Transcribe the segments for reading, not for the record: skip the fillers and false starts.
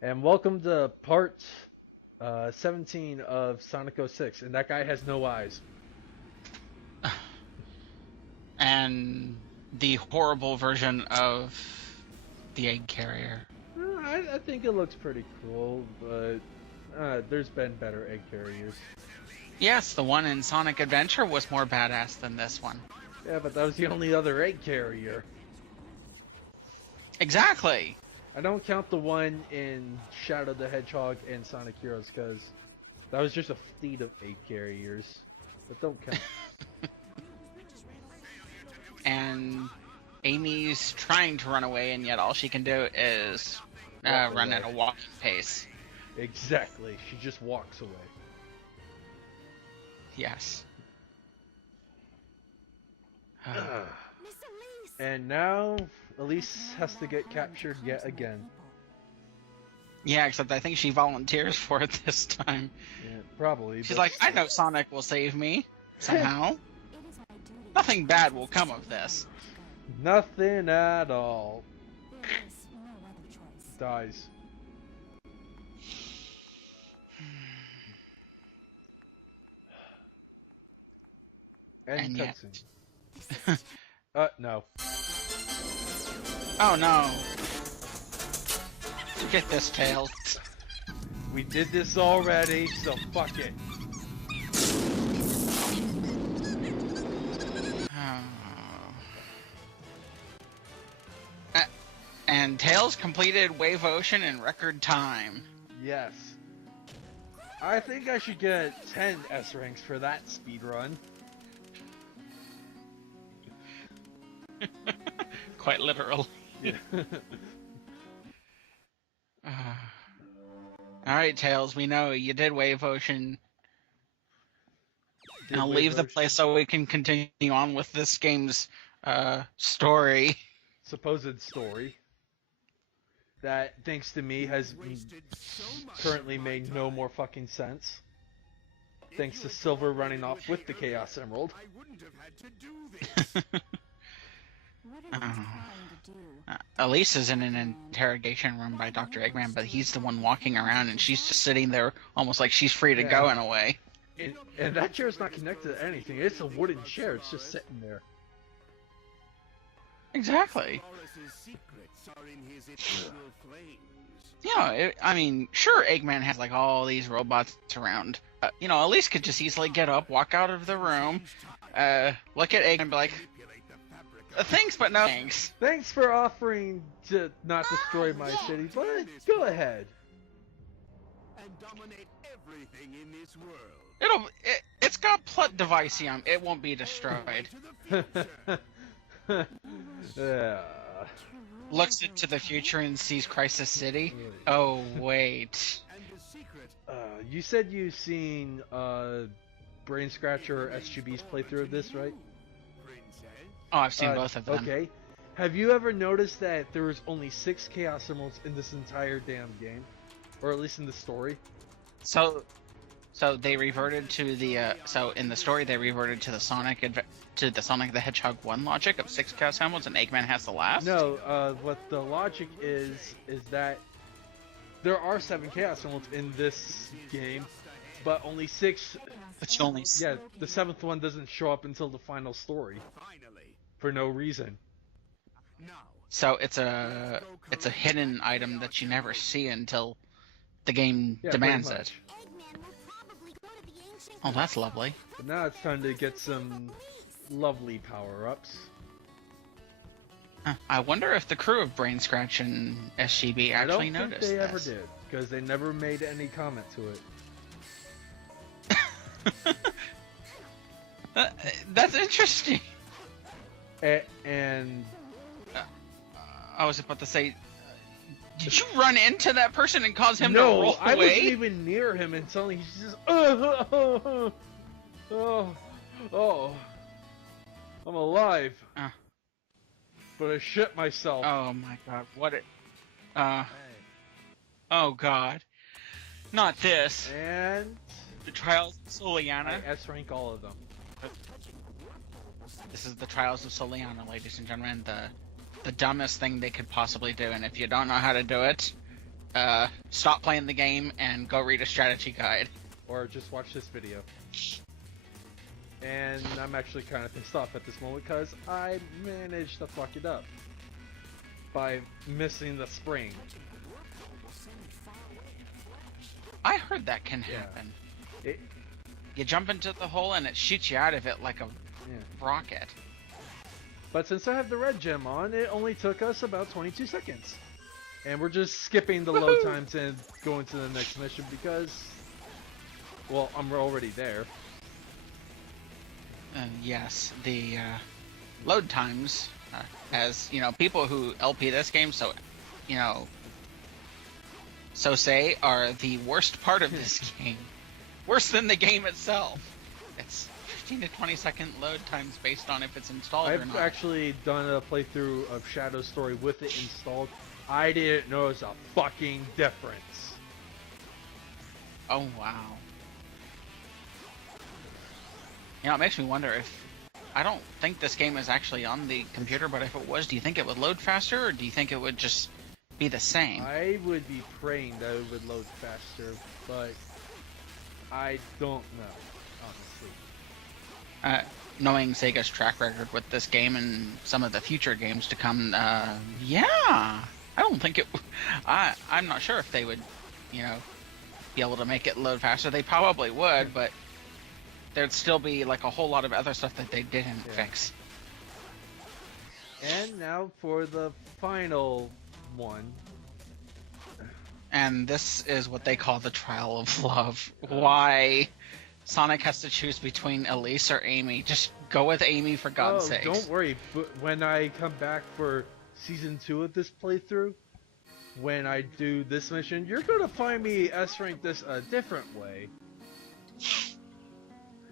And welcome to part 17 of Sonic 06. And that guy has no eyes. And the horrible version of the egg carrier. I think it looks pretty cool, but there's been better egg carriers. Yes, the one in Sonic Adventure was more badass than this one. Yeah, but that was the only other egg carrier. Exactly. I don't count the one in Shadow the Hedgehog and Sonic Heroes because that was just a fleet of egg carriers. But don't count. And Amy's trying to run away, and yet all she can do is run at a walking pace. Exactly. She just walks away. Yes. And now Elise has to get captured yet again. Yeah, except I think she volunteers for it this time. Yeah, probably. She's like, I know Sonic will save me somehow. Nothing bad will come of this. Nothing at all. Dies. And yet. cutscene. No. Oh no. Get this, Tails. We did this already, so fuck it. And Tails completed Wave Ocean in record time. Yes. I think I should get 10 S ranks for that speed run. Quite literal. Yeah. Alright, Tails, we know you did Wave Ocean. Now leave the place so we can continue on with this game's story. Supposed story. That, thanks to me, has currently made no more fucking sense. Thanks to Silver running off with the Chaos Emerald. Elise is in an interrogation room by Dr. Eggman, but he's the one walking around, and she's just sitting there almost like she's free to go in a way. And that chair's not connected to anything. It's a wooden chair. It's just sitting there. Exactly. You know, I mean, sure, Eggman has like all these robots around. You know, Elise could just easily get up, walk out of the room, look at Eggman and be like, thanks, but no thanks. Thanks for offering to not destroy my city, but go ahead. And dominate everything in this world. It's got plot devicium. It won't be destroyed. Yeah. Looks into the future and sees Crisis City. Oh wait. You said you've seen Brain Scratcher or SGB's playthrough of this, right? Oh, I've seen both of them. Okay. Have you ever noticed that there was only 6 Chaos Emeralds in this entire damn game? Or at least in the story? So they reverted to the so in the story they reverted to the Sonic the Hedgehog 1 logic of 6 Chaos Emeralds and Eggman has the last? No, what the logic is that there are 7 Chaos Emeralds in this game, but only 6. But you only... Yeah, the 7th one doesn't show up until the final story. For no reason. So it's a hidden item that you never see until the game demands it. Oh, that's lovely. But now it's time to get some lovely power-ups. I wonder if the crew of Brain Scratch and SGB actually noticed this. I don't think they ever did, because they never made any comment to it. That's interesting. And I was about to say, did you run into that person and cause him to roll away? I wasn't even near him, and suddenly he's just oh, I'm alive. But I shit myself. Oh my god, what it? Oh god, not this. And the Trials of Soliana. I S-rank all of them. This is the Trials of Soliana, ladies and gentlemen. The dumbest thing they could possibly do, and if you don't know how to do it, stop playing the game and go read a strategy guide. Or just watch this video. And I'm actually kind of pissed off at this moment because I managed to fuck it up by missing the spring. I heard that can Yeah. happen. It, You jump into the hole and it shoots you out of it like a rocket. but since I have the red gem on, it only took us about 22 seconds. And we're just skipping the load times and going to the next mission because, well, I'm already there. Yes, the load times, as you know, people who LP this game, so say, are the worst part of this game. Worse than the game itself. It's 15 to 20 second load times based on if it's installed or I've not. actually done a playthrough of Shadow Story with it installed. I didn't notice a fucking difference. Oh wow. You know, it makes me wonder if... I don't think this game is actually on the computer, but if it was, do you think it would load faster, or do you think it would just be the same? I would be praying that it would load faster, but I don't know, honestly. Knowing Sega's track record with this game and some of the future games to come, yeah, I don't think it... I'm not sure if they would, be able to make it load faster. They probably would, but there'd still be, like, a whole lot of other stuff that they didn't fix. And now for the final one. And this is what they call the trial of love. Why Sonic has to choose between Elise or Amy. Just go with Amy, for God's sake. Don't worry, but when I come back for Season 2 of this playthrough, when I do this mission, you're gonna find me S-rank this a different way.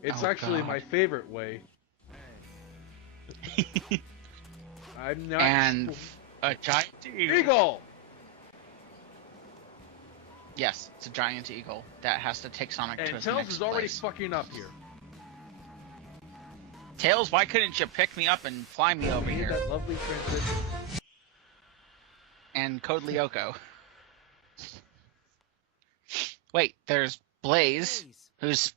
It's actually my favorite way. I'm not... And a giant Eagle! Yes, it's a giant eagle that has to take Sonic to And his Tails next is already place. fucking up here. Tails, why couldn't you pick me up and fly me over here? That lovely transition. And Code Lyoko. Wait, there's Blaze, who's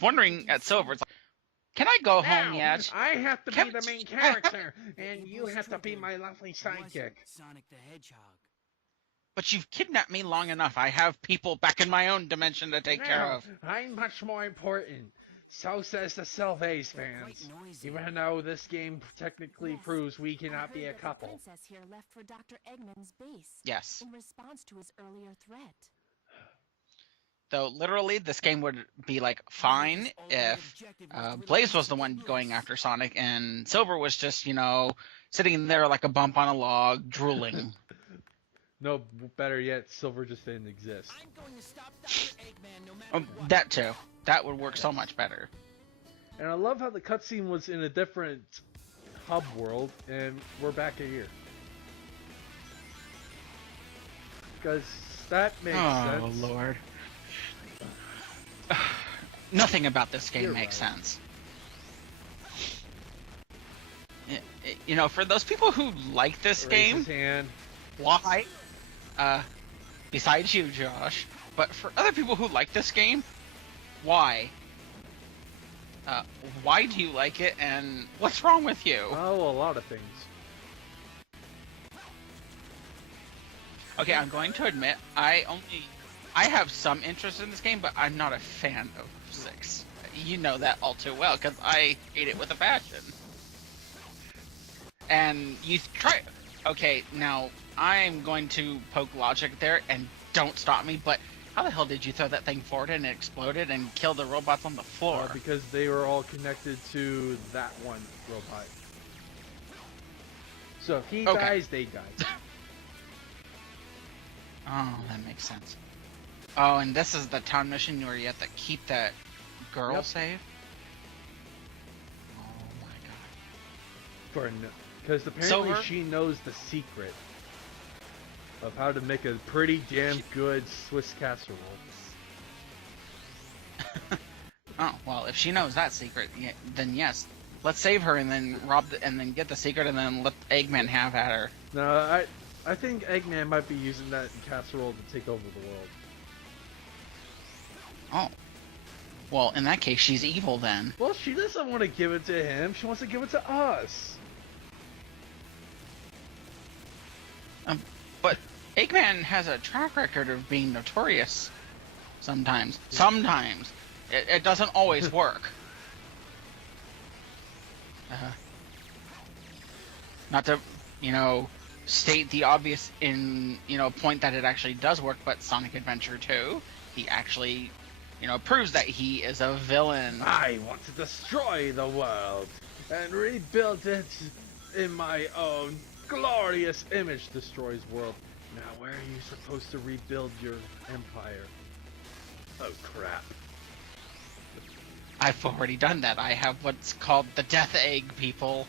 wondering at Silver. It's like, can I go home yet? I have to be the main character, and you have to be my lovely sidekick. Sonic the Hedgehog. But you've kidnapped me long enough. I have people back in my own dimension to take care of. I'm much more important. So says the Sylvays fans. Even though this game technically proves we cannot be a couple. The princess here left for Dr. Eggman's base. Yes. In response to his earlier threat. Though literally, this game would be like fine if Blaze was the one going after Sonic and Silver was just, sitting there like a bump on a log, drooling. No, better yet, Silver just didn't exist. I'm going to stop Dr. Eggman no matter what. That too. That would work so much better. And I love how the cutscene was in a different hub world, and we're back here. Because that makes sense. Oh, Lord. Nothing about this game You're makes right. sense. For those people who like this Raise game, his hand. why? Besides you, Josh, but for other people who like this game, why? Why do you like it, and what's wrong with you? Oh, a lot of things. Okay, I'm going to admit, I have some interest in this game, but I'm not a fan of 6. You know that all too well, because I hate it with a passion. And you try... Okay, now, I'm going to poke logic there, and don't stop me, but how the hell did you throw that thing forward and it exploded and killed the robots on the floor? Because they were all connected to that one robot. So if he dies, they die. Oh, that makes sense. Oh, and this is the town mission where you have to keep that girl safe? Oh my god. Because apparently Silver? she knows the secret of how to make a pretty damn good Swiss casserole. Oh, well, if she knows that secret, then yes. Let's save her and then and then get the secret and then let Eggman have at her. No, I think Eggman might be using that casserole to take over the world. Oh. Well, in that case, she's evil then. Well, she doesn't want to give it to him. She wants to give it to us. But Eggman has a track record of being notorious. Sometimes. Sometimes. It doesn't always work. Not to, state the obvious in, point that it actually does work, but Sonic Adventure 2, he actually, proves that he is a villain. I want to destroy the world and rebuild it in my own glorious image. Destroys world. Now, where are you supposed to rebuild your empire? Oh, crap. I've already done that. I have what's called the Death Egg, people.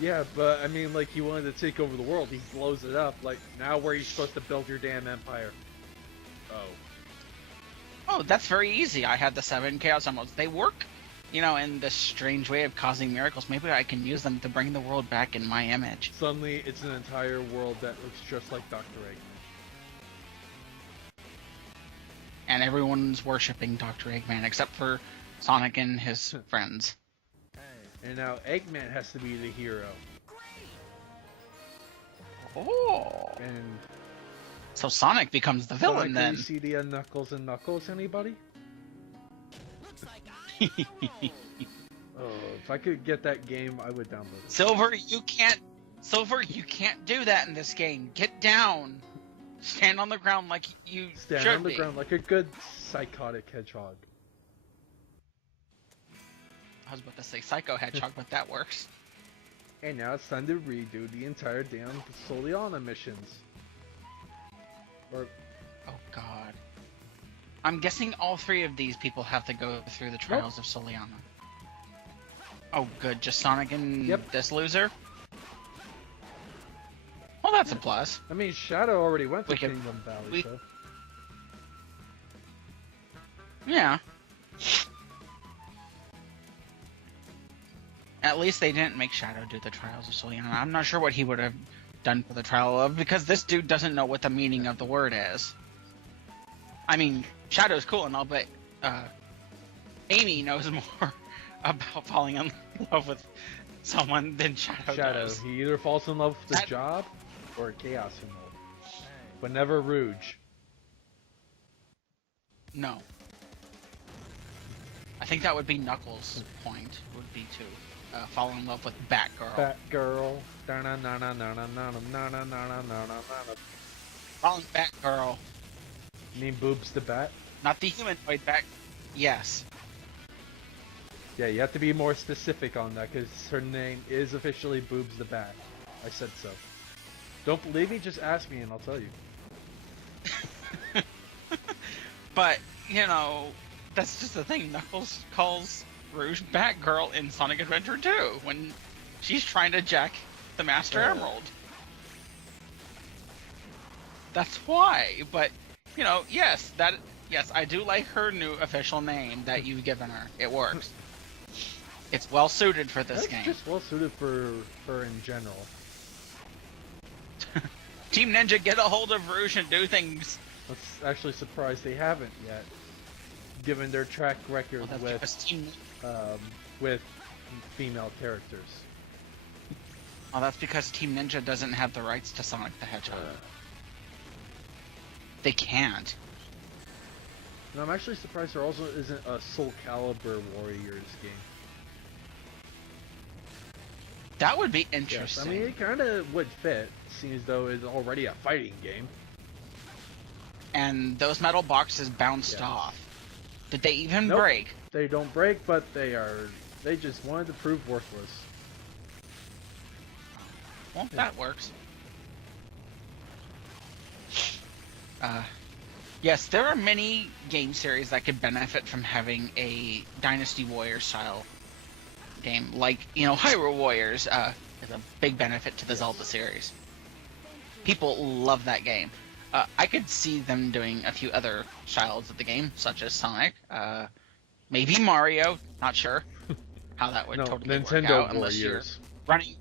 Yeah, but I mean, like, he wanted to take over the world. He blows it up. Like, now where are you supposed to build your damn empire? Oh, that's very easy. I had the 7 Chaos Emeralds. They work, in this strange way of causing miracles. Maybe I can use them to bring the world back in my image. Suddenly, it's an entire world that looks just like Dr. Eggman. And everyone's worshipping Dr. Eggman, except for Sonic and his friends. And now Eggman has to be the hero. Oh. And So Sonic becomes the villain Sonic, then. do you see the Knuckles and Knuckles, anybody? Looks like I Oh, if I could get that game, I would download it. Silver, you can't do that in this game. Get down. Stand on the ground like you Stand should on the be. ground like a good psychotic hedgehog. I was about to say Psycho Hedgehog, but that works. And now it's time to redo the entire damn Soliana missions. Or Oh god. I'm guessing all 3 of these people have to go through the trials of Soliana. Oh good, just Sonic and Yep. this loser? Well, that's a plus. I mean, Shadow already went to We can- Kingdom Valley, we- so Yeah. At least they didn't make Shadow do the trials of Soliana. I'm not sure what he would have done for the trial of, because this dude doesn't know what the meaning of the word is. I mean, Shadow's cool and all, but Amy knows more about falling in love with someone than Shadow does. He either falls in love with the That- job or Chaos Emerald. But never Rouge. No. I think that would be Knuckles' point, would be to fall in love with Batgirl. Batgirl. Falling Batgirl. You mean Boobs the Bat? Not the humanoid Bat. Yes. Yeah, you have to be more specific on that, because her name is officially Boobs the Bat. I said so. Don't believe me? Just ask me and I'll tell you. But, that's just the thing. Knuckles calls Rouge Batgirl in Sonic Adventure 2 when she's trying to jack the Master Emerald. That's why. But, yes, I do like her new official name that you've given her. It works. It's well suited for this That's game. just well suited for her in general. Team Ninja, get a hold of Rouge and do things. I'm actually surprised they haven't yet, given their track record Well, that's with because Team... with female characters. Well, that's because Team Ninja doesn't have the rights to Sonic the Hedgehog. They can't. And I'm actually surprised there also isn't a Soul Calibur Warriors game. That would be Yes, interesting. I mean it kind of would fit, seeing as though it's already a fighting game. And those metal boxes bounced Yes. off. Did they even Nope. break? They don't break, but they just wanted to prove worthless. Well, that works. Yes, there are many game series that could benefit from having a Dynasty Warriors style game. Like, Hyrule Warriors is a big benefit to the Zelda series. People love that game. I could see them doing a few other styles of the game, such as Sonic, maybe Mario, not sure how that would No, totally work Nintendo out unless you're Warriors. running...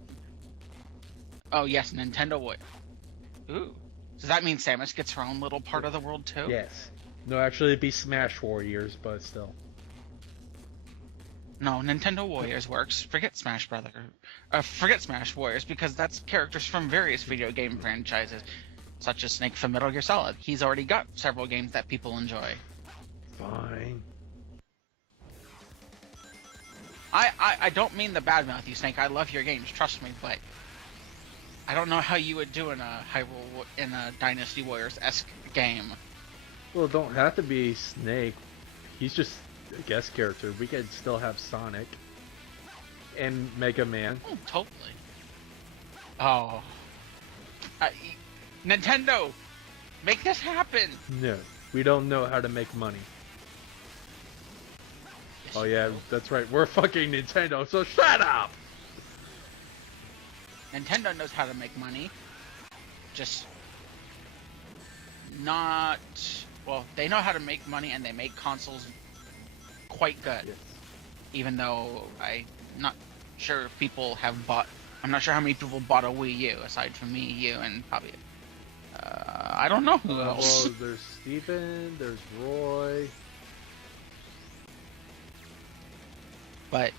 Oh yes, Nintendo Warriors. Ooh. Does that mean Samus gets her own little part of the world too? Yes. No, actually, it'd be Smash Warriors, but still. No, Nintendo Warriors works. Forget Smash Warriors, because that's characters from various video game franchises, such as Snake from Metal Gear Solid. He's already got several games that people enjoy. Fine. I don't mean the badmouth you, Snake. I love your games, trust me, but I don't know how you would do in a Dynasty Warriors-esque game. Well, it don't have to be Snake. He's just a guest character. We could still have Sonic and Mega Man. Oh, totally. Oh. Nintendo! Make this happen! No, we don't know how to make money. Yes, Oh you yeah, do. that's right. We're fucking Nintendo, so shut up! Nintendo knows how to make money. Just not... Well, they know how to make money, and they make consoles quite good. Yes. Even though I'm not sure if people have bought... I'm not sure how many people bought a Wii U, aside from me, you, and probably... I don't know who else. Well, there's Steven, there's Roy. But,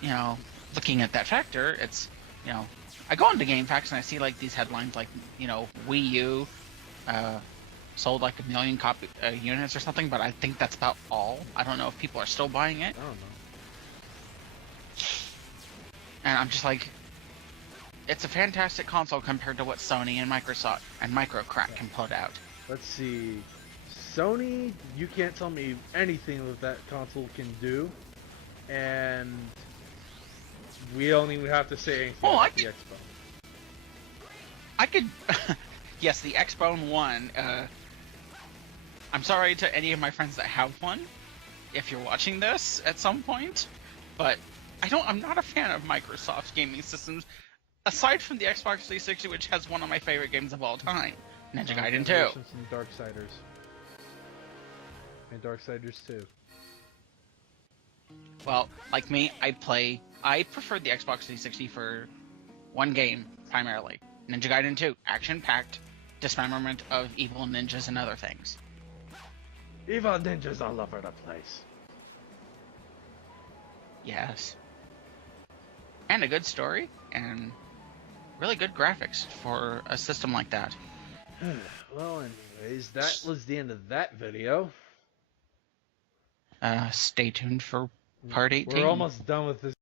you know, looking at that factor, it's, you know... I go into GameFAQs and I see, like, these headlines like, you know, Wii U sold like 1 million units or something, but I think that's about all. I don't know if people are still buying it. I don't know. And I'm just like, it's a fantastic console compared to what Sony and Microsoft and Microcrack can put out. Let's see. Sony, you can't tell me anything that console can do, and we don't even have to say anything Oh, about the Xbox. I could, yes, the Xbone One. I'm sorry to any of my friends that have one, if you're watching this at some point, but I'm not a fan of Microsoft's gaming systems, aside from the Xbox 360, which has one of my favorite games of all time, Ninja Gaiden 2. And Darksiders. And Darksiders 2. Well, like me, I prefer the Xbox 360 for one game, primarily. Ninja Gaiden 2, action-packed, dismemberment of evil ninjas and other things. Evil ninjas all over the place. Yes. And a good story, and really good graphics for a system like that. Well, anyways, that was the end of that video. Stay tuned for part 18. We're almost done with this.